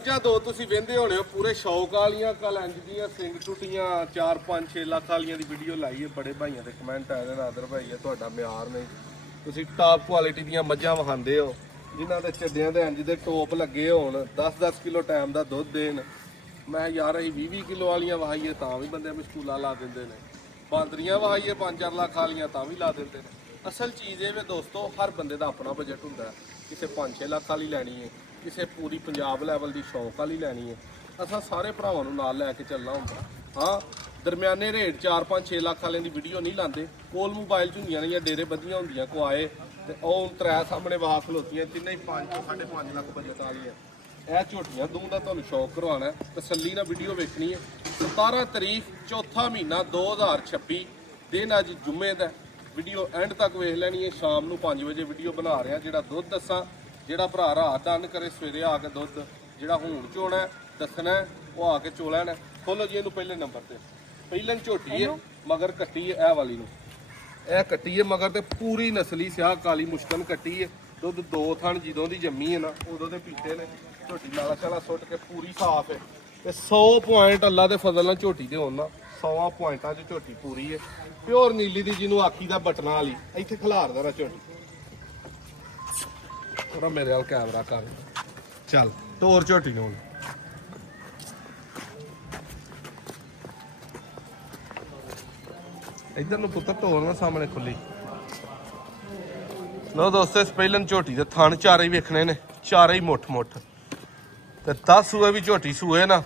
ਦੋ ਤੁਸੀਂ ਵਹਿੰਦੇ ਹੋਣੇ ਹੋ ਪੂਰੇ ਸ਼ੌਕ ਵਾਲੀਆਂ ਕਲੰਜ ਦੀਆਂ ਸਿੰਘ ਟੁੱਟੀਆਂ 4-5-6 ਲੱਖ ਵਾਲੀਆਂ ਦੀ ਵੀਡੀਓ ਲਾਈਏ। ਬੜੇ ਭਾਈਆਂ ਦੇ ਕਮੈਂਟ ਆਏ ਨੇ ਨਾਦਰ ਭਾਈ ਤੁਹਾਡਾ ਮਿਆਰ ਨਹੀਂ, ਤੁਸੀਂ ਟਾਪ ਕੁਆਲਿਟੀ ਦੀਆਂ ਮੱਝਾਂ ਵਿਖਾਉਂਦੇ ਹੋ ਜਿਨ੍ਹਾਂ ਦੇ ਚੱਡਿਆਂ ਦੇ ਇੰਜ ਦੇ ਟੋਪ ਲੱਗੇ ਹੋਣ, 10-10 ਕਿਲੋ ਟਾਈਮ ਦਾ ਦੁੱਧ ਦੇਣ। ਮੈਂ ਯਾਰ ਅਸੀਂ 20-20 ਕਿਲੋ ਵਾਲੀਆਂ ਵਹਾਈਏ ਤਾਂ ਵੀ ਬੰਦੇ ਮਸ਼ਕੂਲਾ ਲਾ ਦਿੰਦੇ ਨੇ, ਬਾਂਦਰੀਆਂ ਵਹਾਈਏ 5-4 ਲੱਖ ਵਾਲੀਆਂ ਤਾਂ ਵੀ ਲਾ ਦਿੰਦੇ ਨੇ। ਅਸਲ ਚੀਜ਼ ਇਹ ਵੇ ਦੋਸਤੋ, ਹਰ ਬੰਦੇ ਦਾ ਆਪਣਾ ਬਜਟ ਹੁੰਦਾ। ਕਿਸੇ 5-6 ਲੱਖ ਵਾਲੀ ਲੈਣੀ ਹੈ, ਕਿਸੇ ਪੂਰੀ ਪੰਜਾਬ ਲੈਵਲ ਦੀ ਸ਼ੌਕ ਵਾਲੀ ਲੈਣੀ ਹੈ। ਅਸਾਂ ਸਾਰੇ ਭਰਾਵਾਂ ਨੂੰ ਨਾਲ ਲੈ ਕੇ ਚੱਲਣਾ ਹੁੰਦਾ। ਹਾਂ, ਦਰਮਿਆਨੇ ਰੇਟ 4-5-6 ਲੱਖ ਵਾਲਿਆਂ ਦੀ ਵੀਡੀਓ ਨਹੀਂ ਲਾਉਂਦੇ। ਕੋਲ ਮੋਬਾਈਲ ਝੁੰਨੀਆਂ ਨੇ ਜਾਂ ਡੇਰੇ ਬੱਧੀਆਂ ਹੁੰਦੀਆਂ ਕੋ ਆਏ ਤੇ ਉਹ ਤਰੇ ਸਾਹਮਣੇ ਵਾਹ ਖਲੋਤੀਆਂ, ਤਿੰਨੇ ਹੀ 5-5.5 ਲੱਖ ਬਜਟ ਵਾਲੀਆਂ। ਇਹ ਝੋਟੀਆਂ ਦੂੰ ਦਾ ਤੁਹਾਨੂੰ ਸ਼ੌਕ ਕਰਵਾਉਣਾ, ਤਸੱਲੀ ਨਾਲ ਵੀਡੀਓ ਵੇਖਣੀ ਹੈ। 17 ਤਰੀਕ ਚੌਥਾ ਮਹੀਨਾ 2026 ਦਿਨ ਅੱਜ ਜੁਮੇ ਦਾ। ਵੀਡੀਓ ਐਂਡ ਤੱਕ ਵੇਖ ਲੈਣੀ ਹੈ। ਸ਼ਾਮ ਨੂੰ 5 ਵਜੇ ਵੀਡੀਓ ਬਣਾ ਰਿਹਾ। ਜਿਹੜਾ ਦੁੱਧ ਦੱਸਾਂ, ਜਿਹੜਾ ਭਰਾ ਰਾਤ ਦਾਨ ਕਰੇ ਸਵੇਰੇ ਆ ਕੇ ਦੁੱਧ ਜਿਹੜਾ ਹੁਣ ਚੋਣਾ ਦੱਸਣਾ ਉਹ ਆ ਕੇ ਚੋ ਲੈਣਾ। ਖੋਲੋ ਜੀ ਇਹਨੂੰ ਪਹਿਲੇ ਨੰਬਰ ਤੇ। ਪਹਿਲਾਂ ਝੋਟੀ ਹੈ ਮਗਰ ਕੱਟੀ ਹੈ, ਇਹ ਵਾਲੀ ਨੂੰ ਇਹ ਕੱਟੀ ਹੈ ਮਗਰ ਤੇ ਪੂਰੀ ਨਸਲੀ ਸਿਆਹ ਕਾਲੀ ਮੁਸ਼ਕਲ ਕੱਟੀ ਹੈ। ਦੁੱਧ 2 ਥਣ ਜਦੋਂ ਦੀ ਜੰਮੀ ਹੈ ਨਾ ਉਦੋਂ ਦੇ ਪੀਤੇ ਨੇ। ਝੋਟੀ ਨਾਲਾ ਛਾਲਾ ਸੁੱਟ ਕੇ ਪੂਰੀ ਸਾਫ਼ ਹੈ ਤੇ 100 ਪੁਆਇੰਟ ਅੱਲਾ ਦੇ ਫਜ਼ਲ ਨਾਲ ਝੋਟੀ ਦੇ ਹੋਣ ਨਾ 100 ਪੁਆਇੰਟਾਂ 'ਚ ਝੋਟੀ ਪੂਰੀ ਹੈ। ਪਿਓਰ ਨੀਲੀ ਦੀ ਜਿਹਨੂੰ ਆਖੀ ਦਾ ਬਟਨਾਂ ਵਾਲੀ। ਇੱਥੇ ਖਿਲਾਰ ਦੇਣਾ ਝੋਟੀ। ਥੋੜਾ ਮੇਰੇ ਨਾਲ ਕੈਮਰਾ ਕਰ ਚੱਲ ਤੋਰ ਝੋਟੀ ਨੂੰ। ਇੱਧਰ ਨੂੰ ਪੁੱਤਰ ਤੋਰ ਨਾ ਸਾਹਮਣੇ ਖੁੱਲੀ। ਲੋ ਦੋਸਤੋ, ਇਸ ਪਹਿਲਨ ਝੋਟੀ ਦੇ ਥਣ ਚਾਰੇ ਹੀ ਵੇਖਣੇ ਨੇ, ਚਾਰੇ ਹੀ ਮੁੱਠ ਤੇ 10 ਸੂਏ ਵੀ ਝੋਟੀ ਸੂਏ ਨਾ।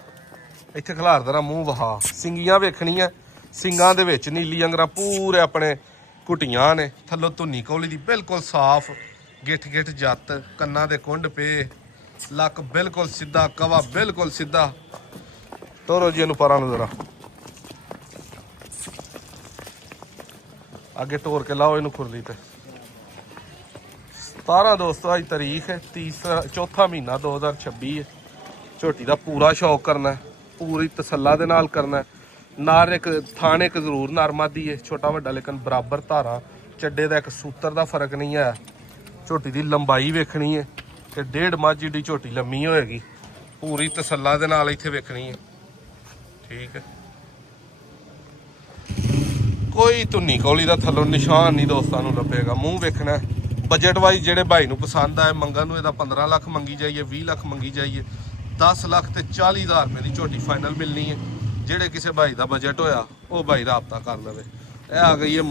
ਇੱਥੇ ਖਿਲਾਰ ਦੇਣਾ ਮੂੰਹ ਵਹਾ। ਸਿੰਗੀਆਂ ਵੇਖਣੀਆਂ, ਸਿੰਗਾਂ ਦੇ ਵਿੱਚ ਨੀਲੀ ਅੰਗਰਾਂ ਪੂਰੇ ਆਪਣੇ ਘੁੱਟੀਆਂ ਨੇ। ਥੱਲੋਂ ਧੁੰਨੀ ਕੌਲੀ ਦੀ ਬਿਲਕੁਲ ਸਾਫ਼, ਗਿੱਠ ਜੱਤ, ਕੰਨਾਂ ਦੇ ਕੁੰਡ ਪਏ, ਲੱਕ ਬਿਲਕੁਲ ਸਿੱਧਾ, ਕਵਾ ਬਿਲਕੁਲ ਸਿੱਧਾ। ਤੋਰੋ ਜੀ ਇਹਨੂੰ ਪਰਾਂ ਨੂੰ ਜ਼ਰਾ ਅੱਗੇ ਤੋਰ ਕੇ ਲਾਓ ਇਹਨੂੰ ਖੁਰਲੀ ਤੇ। 17 ਦੋਸਤੋ ਅੱਜ ਤਾਰੀਖ ਹੈ, ਚੌਥਾ ਮਹੀਨਾ 2026 ਹੈ। ਝੋਟੀ ਦਾ ਪੂਰਾ ਸ਼ੌਕ ਕਰਨਾ, ਪੂਰੀ ਤਸੱਲਾ ਦੇ ਨਾਲ ਕਰਨਾ। ਨਾਰ ਇੱਕ ਥਾਣ ਇੱਕ ਜ਼ਰੂਰ ਨਰਮਾਦੀ ਹੈ, ਛੋਟਾ ਵੱਡਾ ਲੇਕਿਨ ਬਰਾਬਰ ਧਾਰਾ। ਚੱਡੇ ਦਾ ਇੱਕ ਸੂਤਰ ਦਾ ਫਰਕ ਨਹੀਂ ਹੈ। ਝੋਟੀ ਦੀ ਲੰਬਾਈ ਵੇਖਣੀ ਹੈ ਕਿ 1.5 ਮੱਝ ਦੀ ਝੋਟੀ ਲੰਮੀ ਹੋਏਗੀ। ਪੂਰੀ ਤਸੱਲਾ ਦੇ ਨਾਲ ਇੱਥੇ ਵੇਖਣੀ ਹੈ। ਠੀਕ ਹੈ, ਕੋਈ ਧੁੰਨੀ ਕੌਲੀ ਦਾ ਥੱਲੋਂ ਨਿਸ਼ਾਨ ਨਹੀਂ ਦੋਸਤਾਂ ਨੂੰ ਲੱਭੇਗਾ। ਮੂੰਹ ਵੇਖਣਾ। ਬਜਟ ਵਾਈਜ਼ ਜਿਹੜੇ ਭਾਈ ਨੂੰ ਪਸੰਦ ਆਏ, ਮੰਗਣ ਨੂੰ ਇਹਦਾ 15 ਲੱਖ ਮੰਗੀ ਜਾਈਏ, 20 ਲੱਖ ਮੰਗੀ ਜਾਈਏ, 10 ਲੱਖ ਤੇ 40,000 ਰੁਪਏ ਦੀ ਝੋਟੀ ਫਾਈਨਲ ਮਿਲਣੀ ਹੈ। ਜਿਹੜੇ ਕਿਸੇ ਭਾਈ ਦਾ ਬਜਟ ਹੋਇਆ ਉਹ ਭਾਈ ਰਾਬਤਾ ਕਰ ਲਵੇ। ਇਹ ਆ ਗਈ ਹੈ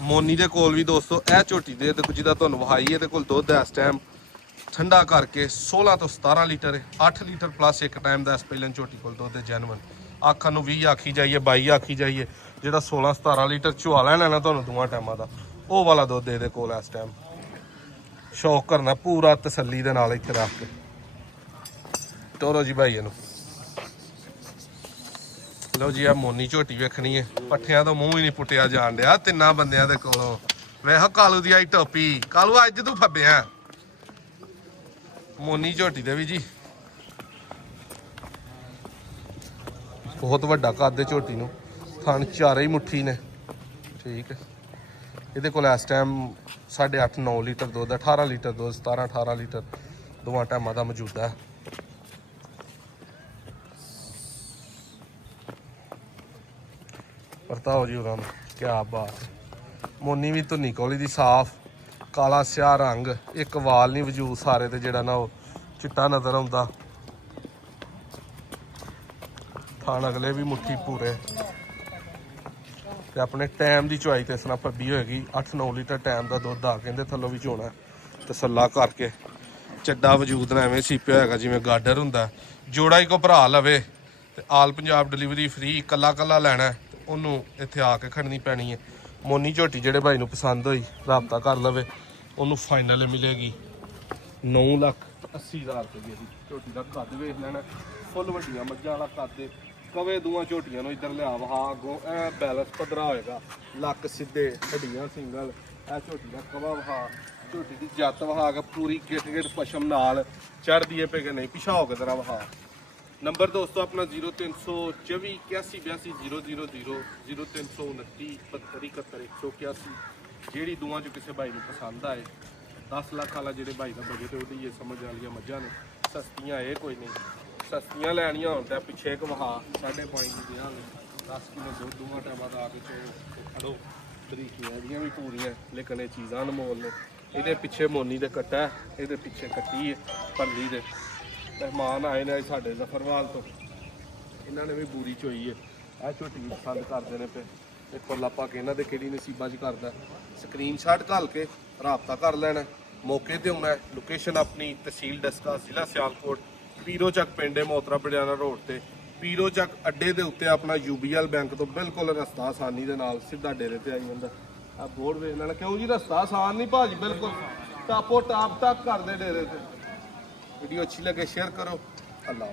ਮੋਨੀ ਦੇ ਕੋਲ ਵੀ ਦੋਸਤੋ ਇਹ ਝੋਟੀ ਦੇ ਜਿਹਦਾ ਤੁਹਾਨੂੰ ਵਹਾਈ ਇਹਦੇ ਕੋਲ ਦੁੱਧ ਇਸ ਟਾਈਮ ਠੰਡਾ ਕਰਕੇ 16 ਤੋਂ 17 ਲੀਟਰ ਹੈ। 8 ਲੀਟਰ ਪਲੱਸ ਇੱਕ ਟਾਈਮ ਦਾ ਇਸ ਪਹਿਲਾਂ ਝੋਟੀ ਕੋਲ ਦੁੱਧ ਹੈ ਜੈਨੂਅਨ। ਆਖਾਂ ਨੂੰ 20 ਆਖੀ ਜਾਈਏ, 22 ਆਖੀ ਜਾਈਏ, ਜਿਹੜਾ 16-17 ਲੀਟਰ ਚੁਆ ਲੈਣਾ ਨਾ ਤੁਹਾਨੂੰ ਦੋਵਾਂ ਟਾਈਮਾਂ ਦਾ, ਉਹ ਵਾਲਾ ਦੁੱਧ ਇਹਦੇ ਕੋਲ ਇਸ ਟਾਈਮ। ਸ਼ੌਕ ਕਰਨਾ ਪੂਰਾ ਤਸੱਲੀ ਦੇ ਨਾਲ ਇੱਥੇ ਰੱਖ ਕੇ। ਤੋਰੋ ਜੀ ਭਾਈ ਇਹਨੂੰ। ਲਓ ਜੀ, ਆ ਮੋਨੀ ਝੋਟੀ ਵੇਖਣੀ ਹੈ। ਪੱਠਿਆਂ ਤੋਂ ਮੂੰਹ ਹੀ ਨਹੀਂ ਪੁੱਟਿਆ ਜਾਣ ਡਿਆ ਤਿੰਨਾਂ ਬੰਦਿਆਂ ਦੇ ਕੋਲੋਂ। ਵੇਖ ਕਾਲੂ ਦੀ ਆਈ ਟੋਪੀ। ਕਾਲੂ ਅੱਜ ਤੂੰ ਫੱਬਿਆ ਮੋਨੀ ਝੋਟੀ ਦੇ ਵੀ ਜੀ ਬਹੁਤ ਵੱਡਾ ਕੱਦ ਝੋਟੀ ਨੂੰ। ਥਣ ਚਾਰੇ ਹੀ ਮੁੱਠੀ ਨੇ। ਠੀਕ ਹੈ, ਇਹਦੇ ਕੋਲ ਇਸ ਟਾਈਮ 8.5-9 ਲੀਟਰ ਦੁੱਧ, 18 ਲੀਟਰ ਦੁੱਧ, 17-18 ਲੀਟਰ ਦੋਵਾਂ ਟਾਈਮਾਂ ਦਾ ਮੌਜੂਦ ਹੈ। ਪਰਤਾਓ ਜੀ ਉਹਨਾਂ ਨੂੰ, ਕਿਆ ਬਾਤ। ਮੋਨੀ ਵੀ ਧੁੰਨੀ ਕੌਲੀ ਦੀ ਸਾਫ਼, ਕਾਲਾ ਸਿਆਹ ਰੰਗ, ਇੱਕ ਵਾਲ ਨਹੀਂ ਵਜੂਦ ਸਾਰੇ ਤੇ ਜਿਹੜਾ ਨਾ ਉਹ ਚਿੱਟਾ ਨਜ਼ਰ ਆਉਂਦਾ। ਥਾਣ ਅਗਲੇ ਵੀ ਮੁੱਠੀ ਪੂਰੇ ਤੇ ਆਪਣੇ ਟਾਈਮ ਦੀ ਚੁਆਈ ਤੇ ਇਸ ਤਰ੍ਹਾਂ ਫੱਬੀ ਹੋਏਗੀ। 8-9 ਲੀਟਰ ਟਾਈਮ ਦਾ ਦੁੱਧ ਆ ਕਹਿੰਦੇ ਥੱਲੋਂ ਵੀ ਚੋਣਾ ਤਸੱਲਾ ਕਰਕੇ। ਚੱਡਾ ਵਜੂਦ ਨਾ ਐਵੇਂ ਸੀਪਿਆ ਹੋਏਗਾ ਜਿਵੇਂ ਗਾਡਰ ਹੁੰਦਾ। ਜੋੜਾ ਹੀ ਕੋ ਭਰਾ ਲਵੇ ਤੇ ਆਲ ਪੰਜਾਬ ਡਿਲੀਵਰੀ ਫ੍ਰੀ। ਕੱਲਾ ਲੈਣਾ ਉਹਨੂੰ ਇੱਥੇ ਆ ਕੇ ਖੜਨੀ ਪੈਣੀ ਹੈ। ਮੋਨੀ ਝੋਟੀ ਜਿਹੜੇ ਭਾਈ ਨੂੰ ਪਸੰਦ ਹੋਈ ਰਾਬਤਾ ਕਰ ਲਵੇ, ਉਹਨੂੰ ਫਾਈਨਲ ਮਿਲੇਗੀ 9,80,000 ਰੁਪਏ ਦੀ। ਝੋਟੀ ਦਾ ਕੱਦ ਵੇਖ ਲੈਣਾ, ਫੁੱਲ ਵੱਡੀਆਂ ਮੱਝਾਂ ਵਾਲਾ ਕੱਦ। ਕਵੇ ਦੋਵਾਂ ਝੋਟੀਆਂ ਨੂੰ ਇੱਧਰ ਲਿਆ ਵਹਾ ਅੱਗੋਂ ਐ ਬੈਲੈਂਸ ਪੱਧਰਾ ਹੋਏਗਾ, ਲੱਕ ਸਿੱਧੇ, ਹੱਡੀਆਂ ਸਿੰਗਲ। ਇਹ ਝੋਟੀ ਦਾ ਕਵਾ ਵਹਾ, ਝੋਟੀ ਦੀ ਜੱਤ ਵਹਾ ਕੇ ਪੂਰੀ ਗਿੱਟ ਪਸ਼ਮ ਨਾਲ ਚੜ੍ਹਦੀ ਹੈ ਪੇ ਕਿ ਨਹੀਂ। ਪਿਛਾ ਹੋ ਕੇ ਜ਼ਰਾ ਵਹਾ। ਨੰਬਰ ਦੋਸਤੋ ਆਪਣਾ 0324 81 82 000 0329 72 71 181। ਜਿਹੜੀ ਦੋਵਾਂ 'ਚ ਕਿਸੇ ਭਾਈ ਨੂੰ ਪਸੰਦ ਆਏ 10 ਲੱਖ ਵਾਲਾ ਜਿਹੜੇ ਭਾਈ ਦਾ ਬਜਟ ਉਹਦੀ ਇਹ ਸਮਝ ਵਾਲੀਆਂ ਮੱਝਾਂ ਨੇ। ਸਸਤੀਆਂ ਇਹ ਕੋਈ ਨਹੀਂ, ਸਸਤੀਆਂ ਲੈਣੀਆਂ ਹੋਣ ਤਾਂ ਪਿੱਛੇ ਇੱਕ ਵਹਾ 5.5 ਦੀ ਦਿਆਂਗੇ 10 ਕਿਲੋ ਦੁੱਧ ਦੋਵਾਂ ਟਾਈਮਾਂ ਦਾ ਵਿੱਚ ਖੜੋ। ਬਰੀਕੀਆਂ ਦੀਆਂ ਵੀ ਪੂਰੀਆਂ, ਲੇਕਿਨ ਇਹ ਚੀਜ਼ਾਂ ਅਨਮੋਲ ਨੇ। ਇਹਦੇ ਪਿੱਛੇ ਮੋਨੀ ਦੇ ਕੱਟਾ ਹੈ, ਇਹਦੇ ਪਿੱਛੇ ਕੱਟੀ ਹੈ ਪਰਲੀ ਦੇ। ਮਹਿਮਾਨ ਆਏ ਨੇ ਸਾਡੇ ਜ਼ਫਰਵਾਲ ਤੋਂ, ਇਹਨਾਂ ਨੇ ਵੀ ਬੂਰੀ ਚੋਈ ਹੈ। ਇਹ ਝੋਟੀ ਵੀ ਪਸੰਦ ਕਰਦੇ ਨੇ ਪਏ। ਦੇਖੋ ਲੱਪਾ ਕਿ ਇਹਨਾਂ ਦੇ ਕਿਹੜੀ ਨਸੀਬਾਂ 'ਚ ਕਰਦਾ। ਸਕਰੀਨਸ਼ਾਟ ਘੱਲ ਕੇ ਰਾਬਤਾ ਕਰ ਲੈਣਾ, ਮੌਕੇ ਤੇ ਆਉਣਾ। ਲੋਕੇਸ਼ਨ ਆਪਣੀ ਤਹਿਸੀਲ ਡਸਕਾ, ਜ਼ਿਲ੍ਹਾ ਸਿਆਲਕੋਟ, ਪੀਰੋ ਚੱਕ ਪਿੰਡ ਹੈ, ਮੋਤਰਾ ਪਟਿਆਲਾ ਰੋਡ ਤੇ। ਪੀਰੋ ਚੱਕ ਅੱਡੇ ਦੇ ਉੱਤੇ ਆਪਣਾ UBL ਬੈਂਕ ਤੋਂ ਬਿਲਕੁਲ ਰਸਤਾ ਆਸਾਨੀ ਦੇ ਨਾਲ ਸਿੱਧਾ ਡੇਰੇ ਤੇ ਆਈ ਜਾਂਦਾ। ਆ ਬੋਰਡ ਵੇਖ ਲੈਣਾ। ਕਿਉਂ ਜੀ ਰਸਤਾ ਆਸਾਨ ਨਹੀਂ ਭਾਜੀ, ਬਿਲਕੁਲ ਟਾਪੋ ਟਾਪ ਤੱਕ ਕਰਦੇ ਡੇਰੇ ਤੇ। ਵੀਡੀਓ ਅੱਛੀ ਲੱਗੇ ਸ਼ੇਅਰ ਕਰੋ। ਅੱਲਾ